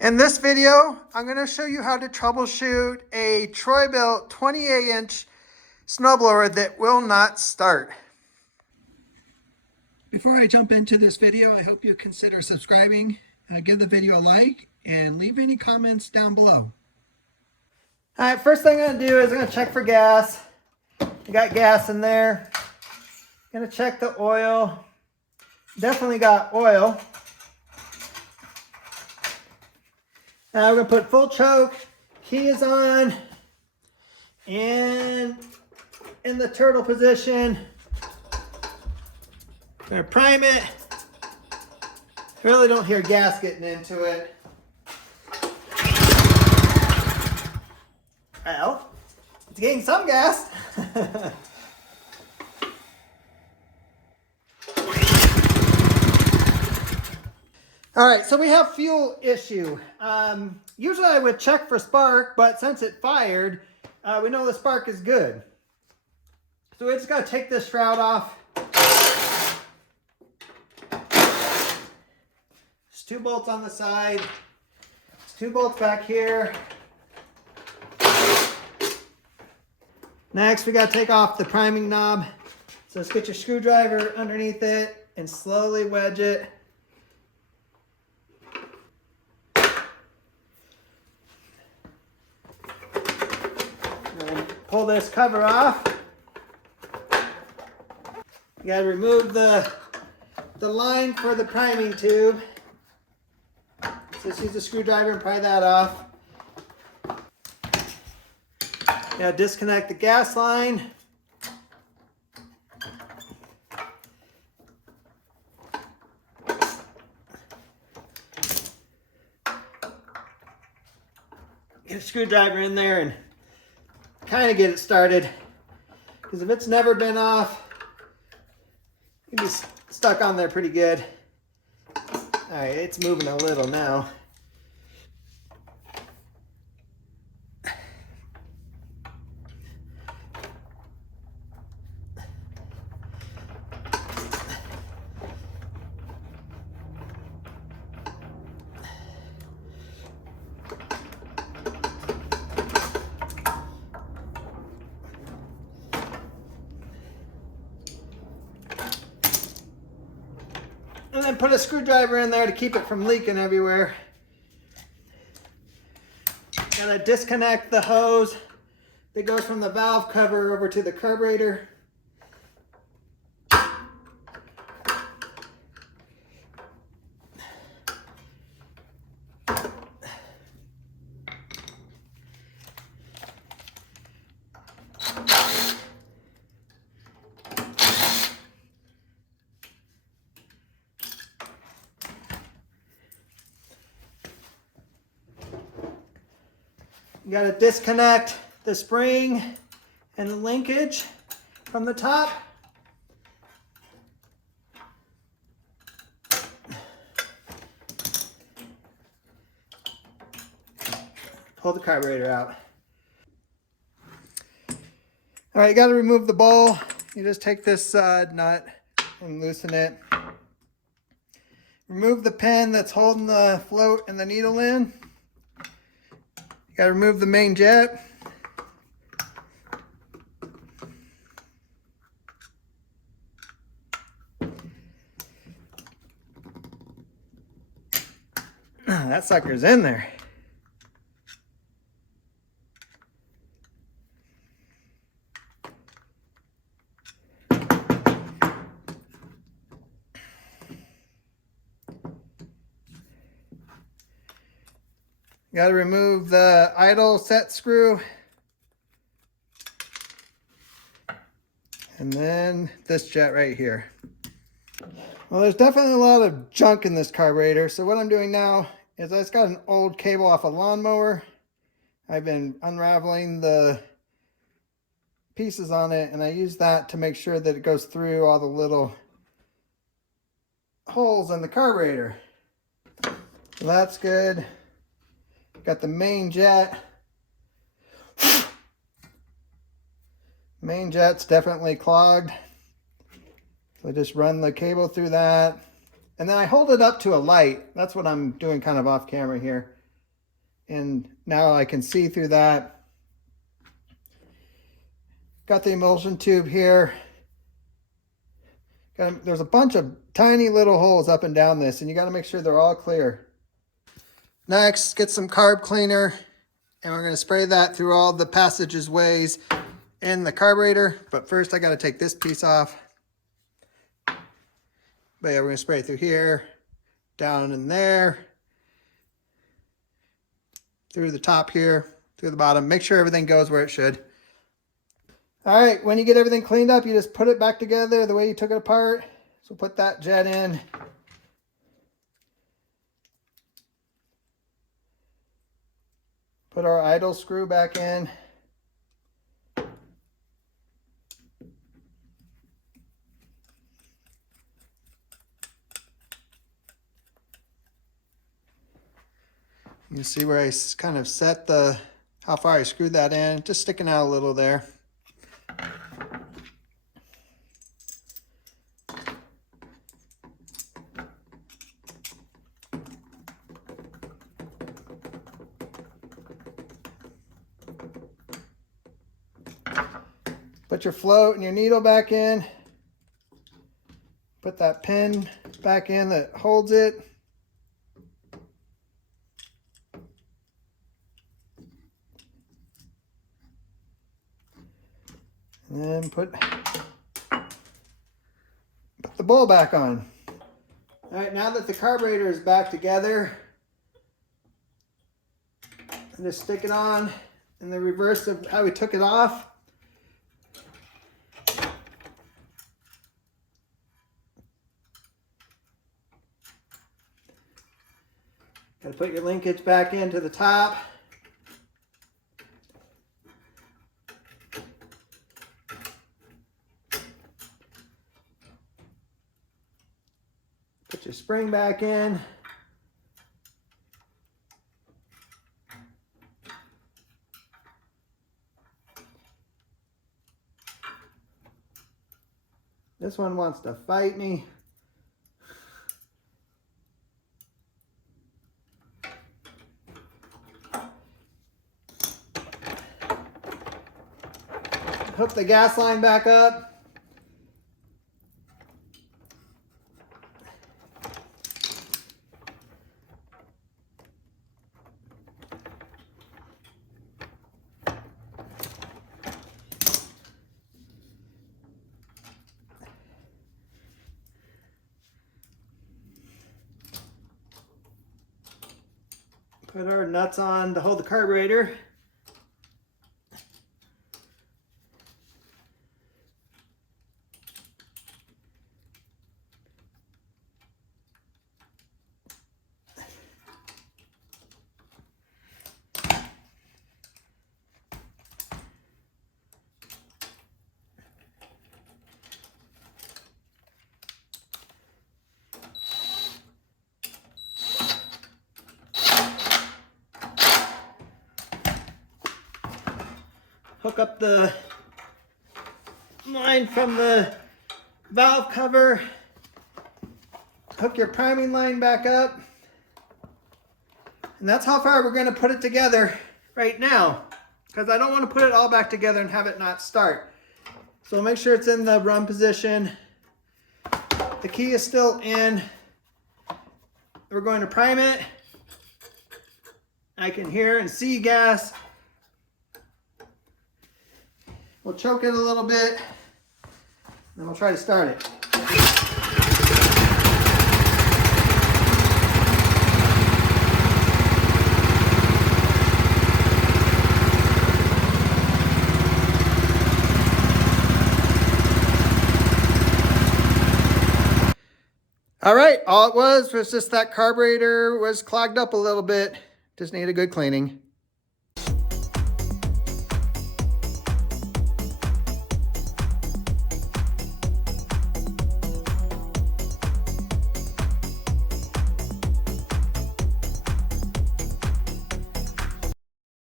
In this video, I'm going to show you how to troubleshoot a Troy-Bilt 28-inch snowblower that will not start. Before I jump into this video, I hope you consider subscribing, give the video a like, and leave any comments down below. All right, first thing I'm going to do is I'm going to check for gas. I got gas in there. Going to check the oil. Definitely got oil. Now we're going to put full choke, key is on, and in the turtle position. I'm going to prime it. Really don't hear gas getting into it. Well, it's getting some gas. All right, so we have fuel issue. Usually I would check for spark, but since it fired, we know the spark is good. So we just got to take this shroud off. There's 2 bolts on the side. There's 2 bolts back here. Next, we got to take off the priming knob. So let's get your screwdriver underneath it and slowly wedge it. Pull this cover off. You gotta remove the line for the priming tube. So let's use the screwdriver and pry that off. Now disconnect the gas line. Get a screwdriver in there and kind of get it started, because if it's never been off, you'll be stuck on there pretty good. All right, it's moving a little now. And then put a screwdriver in there to keep it from leaking everywhere. Gotta disconnect the hose that goes from the valve cover over to the carburetor. You got to disconnect the spring and the linkage from the top. Pull the carburetor out. All right, you got to remove the ball. You just take this nut and loosen it. Remove the pin that's holding the float and the needle in. Got to remove the main jet. That sucker's in there. Got to remove the idle set screw. And then this jet right here. Well, there's definitely a lot of junk in this carburetor. So what I'm doing now is I just got an old cable off a lawnmower. I've been unraveling the pieces on it, and I use that to make sure that it goes through all the little holes in the carburetor. So that's good. Got the main jet. Main jet's definitely clogged. So I just run the cable through that. And then I hold it up to a light. That's what I'm doing kind of off camera here. and now I can see through that. Got the emulsion tube here. There's a bunch of tiny little holes up and down this, and you got to make sure they're all clear. Next, get some carb cleaner, and we're going to spray that through all the passageways in the carburetor. But first, I got to take this piece off. But yeah, we're going to spray it through here, down in there, through the top here, through the bottom. Make sure everything goes where it should. All right, when you get everything cleaned up, you just put it back together the way you took it apart. So put that jet in. Put our idle screw back in. You see where I kind of set how far I screwed that in, just sticking out a little there. Put your float and your needle back in. Put that pin back in that holds it. And then put the bowl back on. All right, now that the carburetor is back together, and just stick it on in the reverse of how we took it off. Got to put your linkage back into the top. Put your spring back in. This one wants to fight me. Hook the gas line back up. Put our nuts on to hold the carburetor. Hook up the line from the valve cover. Hook your priming line back up. And that's how far we're going to put it together right now, because I don't want to put it all back together and have it not start. So make sure it's in the run position. The key is still in. We're going to prime it. I can hear and see gas. We'll choke it a little bit, then we'll try to start it. All right, all it was just that carburetor was clogged up a little bit. Just needed a good cleaning.